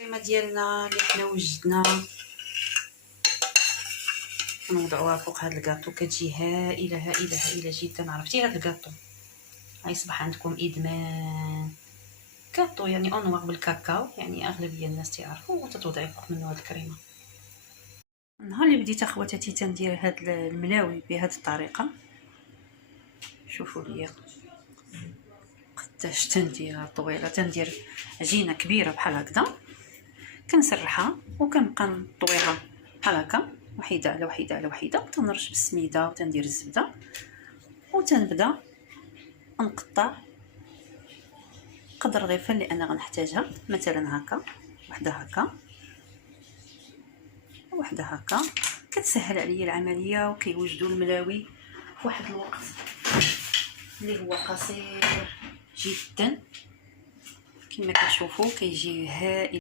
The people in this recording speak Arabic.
الكريمه ديالنا اللي حنا وجدنا نوضعوها فوق هذا الكاطو. كتجي هائله هائله هائله جدا. عرفتي هذا الكاطو غيصبح عندكم ادمان كاطو، يعني اونواغ بالكاكاو، يعني اغلبيه الناس تعرفوا، وتتوضعي فوق منه هذه الكريمه. النهار اللي بديت اخواتاتي تندير هاد الملاوي بهذه الطريقه، شوفوا ليا قداش تنديرها طويله. تندير عجينه كبيره بحال هكذا، كنسرحها وكنبقى نطويها بحال هكا، وحيده على وحيده على وحيده. تنرش بالسميده وتندير الزبده، وتنبدا نقطع قدر غرفه اللي انا غنحتاجها. مثلا هكا، وحده هكا، وحده هكا. كتسهل عليا العمليه، وكيوجدوا الملاوي في واحد الوقت اللي هو قصير جدا. كما كتشوفوا كيجي هائل.